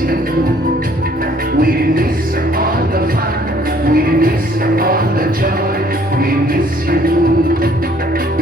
We miss all the fun, we miss all the joy, we miss you.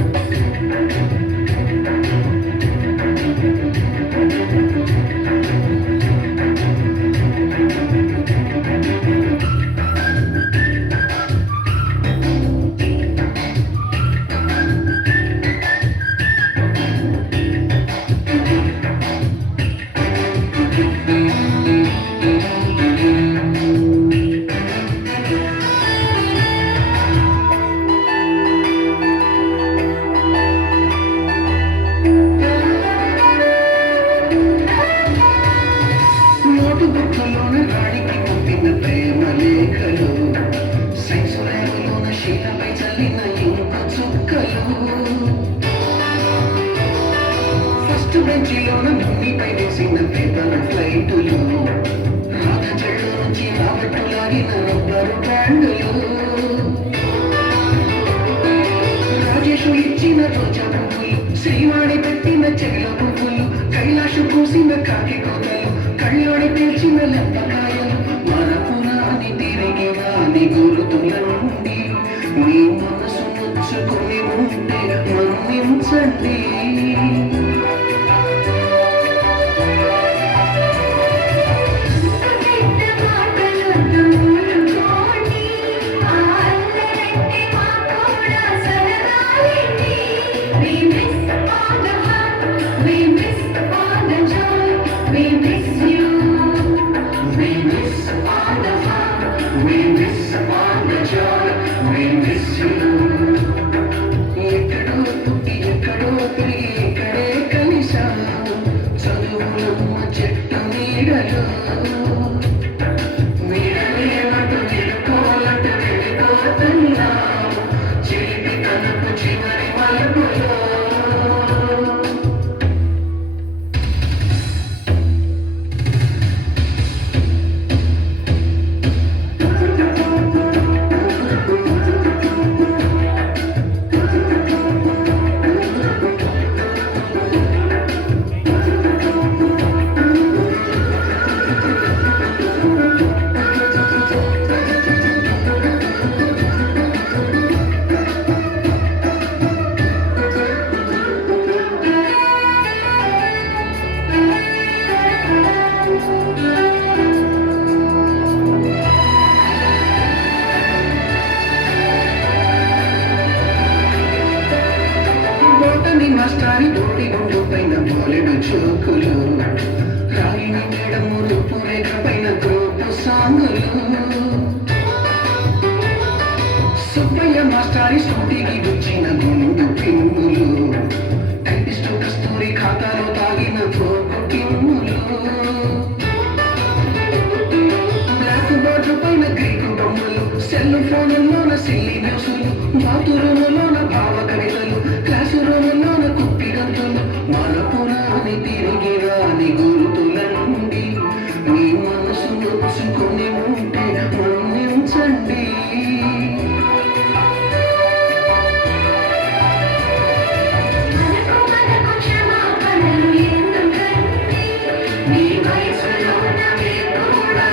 First బెంచిలోన భూమిపై వేసిన paper ఫ్లైటులు రాత చెడు నుంచి రాబట్టు లాగిన రబ్బరు బ్యాండులు రాజేషు ఇచ్చిన రోజా పువ్వులు శ్రీవాణి పెట్టిన చెగల పువ్వులు కైలాషు పూసిన కాకి కోతలు కళ్ళోడి పిలిచిన లెంపకాయలు మన పురాణి తిరిగి రాని గురుతుల నుండి మీ మనసు నొచ్చుకొని ఉంటే మన్నించండి. మాస్టారి తోటి గుండు పైన బోలెడు చోకులు రాగిని మేడము రూపురేఖ పైన గ్రూపు సాంగులు సుబ్బయ్య మాస్టారి స్కూటీకి గుచ్చిన గుండు పిన్నులు టైపిస్టు కస్తూరి ఖాతాలో తాగిన ఫోకు టిన్నులు బ్లాక్ బోర్డు పైన గ్రీకు బొమ్మలు సెల్ ఫోన్లోన సిల్లి న్యూసులు బాతురూములోన భావ కవితలు క్లాసు రూములోన కుప్పి గంతులు మన పురాణి తిరిగి రాని గురుతుల నుండి మీ మనసు నొచ్చుకొని ఉంటే మన్నించండి. మీ వయసులోన మీరు కూడా